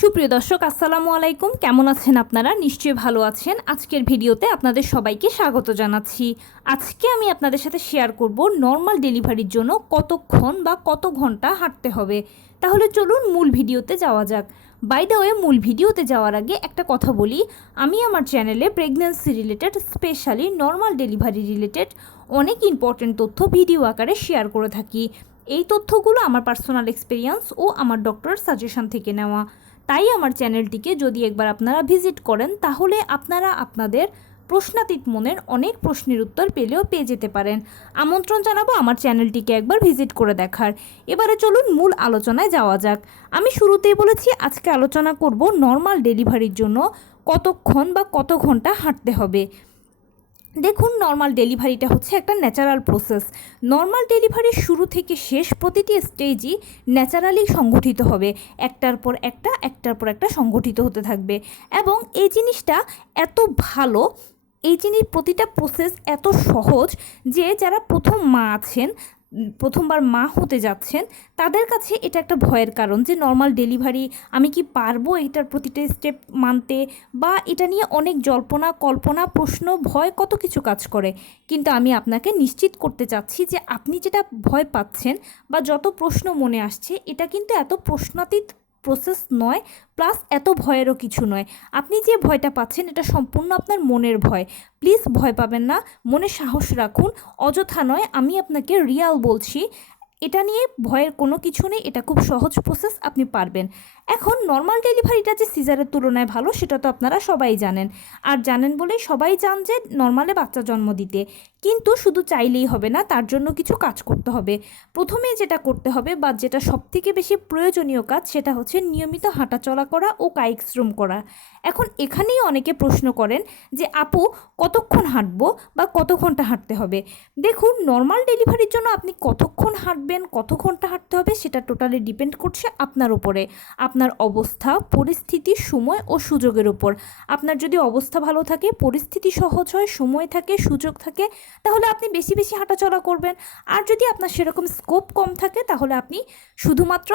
সুপ্রিয় দর্শক আসসালামু আলাইকুম, কেমন আছেন আপনারা? নিশ্চয়ই ভালো আছেন। আজকের ভিডিওতে আপনাদের সবাইকে স্বাগত জানাচ্ছি। আজকে আমি আপনাদের সাথে শেয়ার করব নর্মাল ডেলিভারির জন্য কতক্ষণ বা কত ঘন্টা হাঁটতে হবে। তাহলে চলুন মূল ভিডিওতে যাওয়া যাক। বাই দ্য ওয়ে, মূল ভিডিওতে যাওয়ার আগে একটা কথা বলি, আমি আমার চ্যানেলে pregnancy related, specially normal delivery related অনেক ইম্পর্টেন্ট তথ্য ভিডিও আকারে শেয়ার করে থাকি। এই তথ্যগুলো আমার পার্সোনাল এক্সপিরিয়েন্স ও আমার ডক্টরের সাজেশন থেকে নেওয়া। তাই আমার চ্যানেলটিকে যদি একবার আপনারা ভিজিট করেন তাহলে আপনারা আপনাদের প্রশ্নাতীত মনের অনেক প্রশ্নের উত্তর পেয়ে যেতে পারেন। আমন্ত্রণ জানাবো আমার চ্যানেলটিকে একবার ভিজিট করে দেখার। এবারে চলুন মূল আলোচনায় যাওয়া যাক। আমি শুরুতেই বলেছি আজকে আলোচনা করব নর্মাল ডেলিভারির জন্য কতক্ষণ বা কত ঘন্টা হাঁটতে হবে। দেখুন, নর্মাল ডেলিভারিটা হচ্ছে একটা ন্যাচারাল প্রসেস। নর্মাল ডেলিভারির শুরু থেকে শেষ প্রতিটি স্টেজই ন্যাচারালি সংগঠিত হবে, একটার পর একটা সংগঠিত হতে থাকবে। এবং এই জিনিসটা এত ভালো, প্রতিটা প্রসেস এত সহজ যে যারা প্রথম মা আছেন, প্রথমবার মা হতে যাচ্ছেন, তাদের কাছে এটা একটা ভয়ের কারণ যে নর্মাল ডেলিভারি আমি কি পারবো এটার প্রতিটা স্টেপ মানতে, বা এটা নিয়ে অনেক জল্পনা কল্পনা প্রশ্ন ভয় কত কিছু কাজ করে। কিন্তু আমি আপনাকে নিশ্চিত করতে চাচ্ছি যে আপনি যেটা ভয় পাচ্ছেন বা যত প্রশ্ন মনে আসছে, এটা কিন্তু এত প্রশ্নাতীত প্রসেস নয়, প্লাস এত ভয়েরও কিছু নয়। আপনি যে ভয়টা পাচ্ছেন এটা সম্পূর্ণ আপনার মনের ভয়। প্লিজ ভয় পাবেন না, মনে সাহস রাখুন। অযথা নয়, আমি আপনাকে রিয়াল বলছি, এটা নিয়ে ভয়ের কোনো কিছু নেই। এটা খুব সহজ প্রসেস, আপনি পারবেন। এখন নর্মাল ডেলিভারিটা যে সিজারের তুলনায় ভালো সেটা তো আপনারা সবাই জানেন, আর জানেন বলেই সবাই চান যে নর্মালে বাচ্চা জন্ম দিতে। কিন্তু শুধু চাইলেই হবে না, তার জন্য কিছু কাজ করতে হবে। প্রথমে যেটা করতে হবে বা যেটা সবথেকে বেশি প্রয়োজনীয় কাজ, সেটা হচ্ছে নিয়মিত হাঁটাচলা করা ও কায়িক শ্রম করা। এখন এখানেই অনেকে প্রশ্ন করেন যে আপু, কতক্ষণ হাঁটবো বা কত ঘন্টা হাঁটতে হবে? দেখুন, নর্মাল ডেলিভারির জন্য আপনি কতক্ষণ হাঁটবেন, কত ঘন্টা হাঁটতে হবে, সেটা টোটালি ডিপেন্ড করছে আপনার উপরে, আপনার অবস্থা, পরিস্থিতি, সময় ও সুযোগের উপর। আপনার যদি অবস্থা ভালো থাকে, পরিস্থিতি সহজ হয়, সময় থাকে, সুযোগ থাকে, তাহলে আপনি বেশি বেশি হাঁটাচলা করবেন। আর যদি আপনার সেরকম স্কোপ কম থাকে, তাহলে আপনি শুধুমাত্র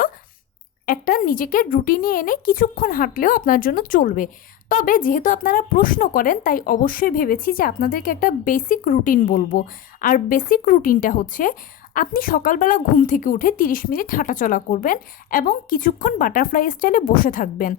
একটা নিজেকে রুটিনে এনে কিছুক্ষণ হাঁটলেও আপনার জন্য চলবে। তবে যেহেতু আপনারা প্রশ্ন করেন, তাই অবশ্যই ভেবেছি যে আপনাদেরকে একটা বেসিক রুটিন বলবো। আর বেসিক রুটিনটা হচ্ছে, আপনি সকালবেলা ঘুম থেকে উঠে 30 মিনিট হাঁটাচলা করবেন এবং কিছুক্ষণ বাটারফ্লাই স্টাইলে বসে থাকবেন।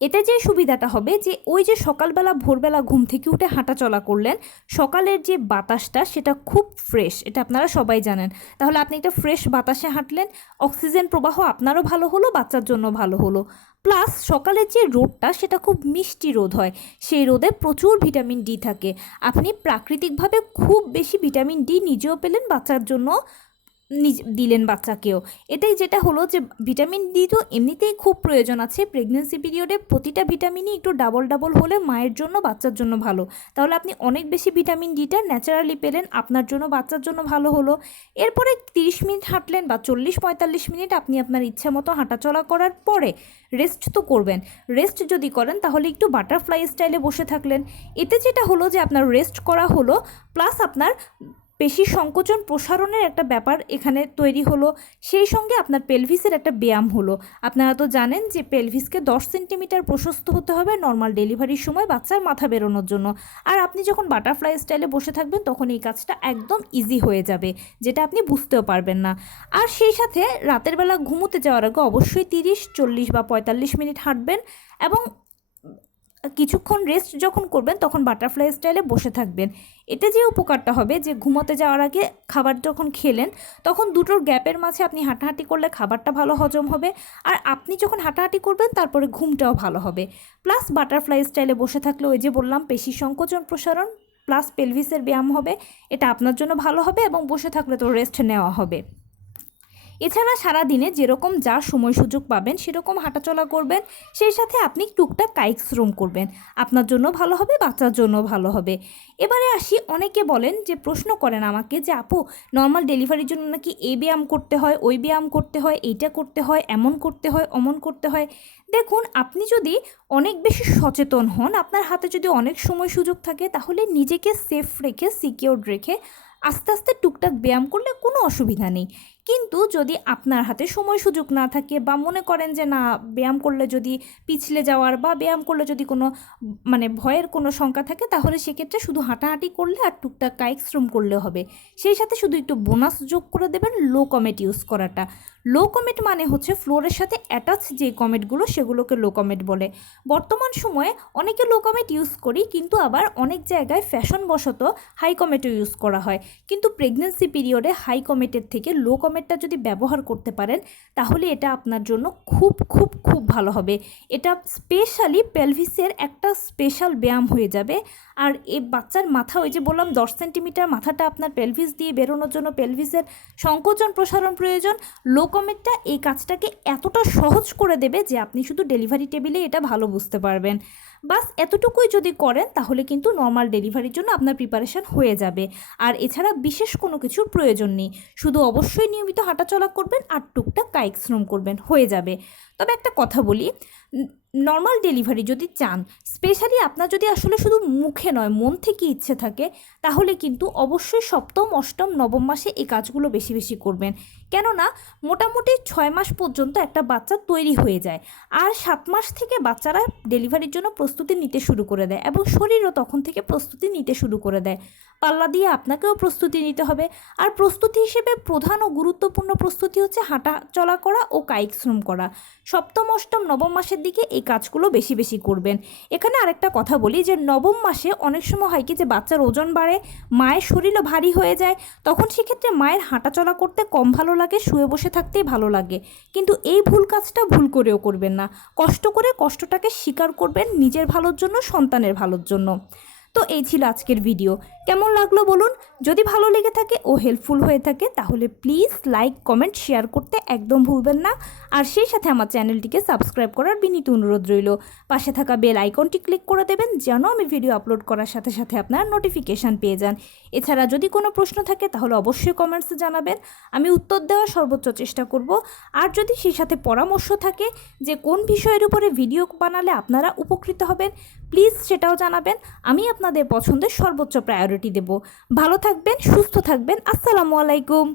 এতে যে সুবিধাটা হবে যে ওই যে সকালবেলা ভোরবেলা ঘুম থেকে উঠে হাঁটাচলা করলেন, সকালের যে বাতাসটা সেটা খুব ফ্রেশ, এটা আপনারা সবাই জানেন। তাহলে আপনি একটা ফ্রেশ বাতাসে হাঁটলেন, অক্সিজেন প্রবাহ আপনারও ভালো হলো, বাচ্চার জন্য ভালো হলো। প্লাস সকালের যে রোদটা সেটা খুব মিষ্টি রোদ হয়, সেই রোদে প্রচুর ভিটামিন ডি থাকে। আপনি প্রাকৃতিকভাবে খুব বেশি ভিটামিন ডি নিজেও পেলেন, বাচ্চার জন্য দিলেন বাচ্চাকেও। এটাই যেটা হলো যে ভিটামিন ডি তো এমনিতেই খুব প্রয়োজন আছে প্রেগনেন্সি পিরিয়ডে। প্রতিটা ভিটামিনই একটু ডাবল ডাবল হলে মায়ের জন্য, বাচ্চার জন্য ভালো। তাহলে আপনি অনেক বেশি ভিটামিন ডিটা ন্যাচারালি পেলেন, আপনার জন্য, বাচ্চার জন্য ভালো হলো। এরপরে 30 মিনিট হাঁটলেন বা 40-45 মিনিট আপনি আপনার ইচ্ছা মতো হাঁটাচলা করার পরে রেস্ট তো করবেন। রেস্ট যদি করেন তাহলে একটু বাটারফ্লাই স্টাইলে বসে থাকলেন। এতে যেটা হলো যে আপনার রেস্ট করা হলো, প্লাস আপনার পেশি সংকোচন প্রসারণের একটা ব্যাপার এখানে তৈরি হলো, সেই সঙ্গে আপনার পেলভিসের একটা ব্যায়াম হলো। আপনারা তো জানেন যে পেলভিসকে 10 সেন্টিমিটার প্রশস্ত হতে হবে নর্মাল ডেলিভারির সময় বাচ্চার মাথা বেরোনোর জন্য। আর আপনি যখন বাটারফ্লাই স্টাইলে বসে থাকবেন তখন এই কাজটা একদম ইজি হয়ে যাবে, যেটা আপনি বুঝতেও পারবেন না। আর সেই সাথে রাতের বেলা ঘুমোতে যাওয়ার আগে অবশ্যই 30, 40 বা 45 মিনিট হাঁটবেন এবং কিছুক্ষণ রেস্ট যখন করবেন তখন বাটারফ্লাই স্টাইলে বসে থাকবেন। এতে যে উপকারটা হবে যে ঘুমোতে যাওয়ার আগে খাবার যখন খেলেন তখন দুটোর গ্যাপের মাঝে আপনি হাঁটাহাঁটি করলে খাবারটা ভালো হজম হবে, আর আপনি যখন হাঁটাহাঁটি করবেন তারপরে ঘুমটাও ভালো হবে। প্লাস বাটারফ্লাই স্টাইলে বসে থাকলে ওই যে বললাম পেশি সংকোচন প্রসারণ প্লাস পেলভিসের ব্যায়াম হবে, এটা আপনার জন্য ভালো হবে এবং বসে থাকলে তো রেস্ট নেওয়া হবে। এছাড়া সারাদিনে যেরকম যা সময় সুযোগ পাবেন সেরকম হাঁটাচলা করবেন, সেই সাথে আপনি টুকটাক কায়িক শ্রম করবেন, আপনার জন্য ভালো হবে, বাচ্চার জন্য ভালো হবে। এবারে আসি, অনেকে বলেন যে প্রশ্ন করেন আমাকে যে আপু, নর্মাল ডেলিভারির জন্য নাকি এই ব্যায়াম করতে হয়, ওই ব্যায়াম করতে হয়, এইটা করতে হয়, এমন করতে হয়, অমন করতে হয়। দেখুন, আপনি যদি অনেক বেশি সচেতন হন, আপনার হাতে যদি অনেক সময় সুযোগ থাকে, তাহলে নিজেকে সেফ রেখে, সিকিউরড রেখে আস্তে আস্তে টুকটাক ব্যায়াম করলে কোনো অসুবিধা নেই। কিন্তু যদি আপনার হাতে সময় সুযোগ না থাকে বা মনে করেন যে না ব্যায়াম করলে যদি পিছলে যাওয়ার বা ব্যায়াম করলে যদি কোনো ভয়ের কোনো শঙ্কা থাকে, তাহলে সেক্ষেত্রে শুধু হাঁটাহাঁটি করলে আর টুকটাক কায়িক শ্রম করলে হবে। সেই সাথে শুধু একটু বোনাস যোগ করে দেবেন লো কমেট ইউজ করাটা। লো কমেট মানে হচ্ছে ফ্লোরের সাথে অ্যাটাচ যে কমেটগুলো সেগুলোকে লো কমেট বলে। বর্তমান সময়ে অনেকে লো কমেট ইউজ করি, কিন্তু আবার অনেক জায়গায় ফ্যাশনবশত হাই কমেটও ইউজ করা হয়। কিন্তু প্রেগনেন্সি পিরিয়ডে হাই কমেটের থেকে লো কমেটটা যদি ব্যবহার করতে পারেন তাহলে এটা আপনার জন্য খুব খুব খুব ভালো হবে। এটা স্পেশালি পেলভিসের একটা স্পেশাল ব্যায়াম হয়ে যাবে। আর এই বাচ্চার মাথা, ওই যে বললাম 10 সেন্টিমিটার মাথাটা আপনার পেলভিস দিয়ে বেরোনোর জন্য পেলভিসের সংকোচন প্রসারণ প্রয়োজন। লো কমেটটা এই কাজটাকে এতটা সহজ করে দেবে যে আপনি শুধু ডেলিভারি টেবিলে এটা ভালো বুঝতে পারবেন। বাস এতটুকুই যদি করেন তাহলে কিন্তু নর্মাল ডেলিভারির জন্য আপনার প্রিপারেশন হয়ে যাবে। আর এছাড়া বিশেষ কোনো কিছুর প্রয়োজন নেই, শুধু অবশ্যই নিয়মিত হাঁটাচলা করবেন আর টুকটাক কায়িক শ্রম করবেন, হয়ে যাবে। তবে একটা কথা বলি, নর্মাল ডেলিভারি যদি চান, স্পেশালি আপনার যদি আসলে শুধু মুখে নয় মন থেকে ইচ্ছে থাকে, তাহলে কিন্তু অবশ্যই সপ্তম, অষ্টম, নবম মাসে এই কাজগুলো বেশি বেশি করবেন। কেননা মোটামুটি 6 মাস পর্যন্ত একটা বাচ্চা তৈরি হয়ে যায়, আর 7 মাস থেকে বাচ্চারা ডেলিভারির জন্য প্রস্তুতি নিতে শুরু করে দেয় এবং শরীরও তখন থেকে প্রস্তুতি নিতে শুরু করে দেয়। পাল্লা দিয়ে আপনাকেও প্রস্তুতি নিতে হবে। আর প্রস্তুতি হিসেবে প্রধান ও গুরুত্বপূর্ণ প্রস্তুতি হচ্ছে হাঁটা চলা করা ও কায়িক শ্রম করা। সপ্তম, অষ্টম, নবম মাসের দিকে এই কাজগুলো বেশি বেশি করবেন। এখানে আরেকটা কথা বলি যে নবম মাসে অনেক সময় হয় কি যে বাচ্চার ওজন বাড়ে, মায়ের শরীরও ভারী হয়ে যায়, তখন সেক্ষেত্রে মায়ের হাঁটা চলা করতে কম ভালো লাগে, শুয়ে বসে থাকতেই ভালো লাগে। কিন্তু এই ভুল কাজটা ভুল করেও করবেন না, কষ্ট করে কষ্টটাকে স্বীকার করবেন নিজের ভালোর জন্য, সন্তানের ভালোর জন্য। তো এই ছিল আজকের ভিডিও। কেমন লাগলো বলুন? যদি ভালো লেগে থাকে ও হেল্পফুল হয়ে থাকে তাহলে প্লিজ লাইক, কমেন্ট, শেয়ার করতে একদম ভুলবেন না। আর সেই সাথে আমার চ্যানেলটিকে সাবস্ক্রাইব করার বিনীত অনুরোধ রইল। পাশে থাকা বেল আইকনটি ক্লিক করে দেবেন যেন আমি ভিডিও আপলোড করার সাথে সাথে আপনার নোটিফিকেশান পেয়ে যান। এছাড়া যদি কোনো প্রশ্ন থাকে তাহলে অবশ্যই কমেন্টসে জানাবেন, আমি উত্তর দেওয়ার সর্বোচ্চ চেষ্টা করব। আর যদি সেই সাথে পরামর্শ থাকে যে কোন বিষয়ের উপরে ভিডিও বানালে আপনারা উপকৃত হবেন, প্লিজ সেটাও জানাবেন। আমি আপনাদের পছন্দের সর্বোচ্চ প্রায়োরিটি দেব। ভালো থাকবেন, সুস্থ থাকবেন। আসসালামু আলাইকুম।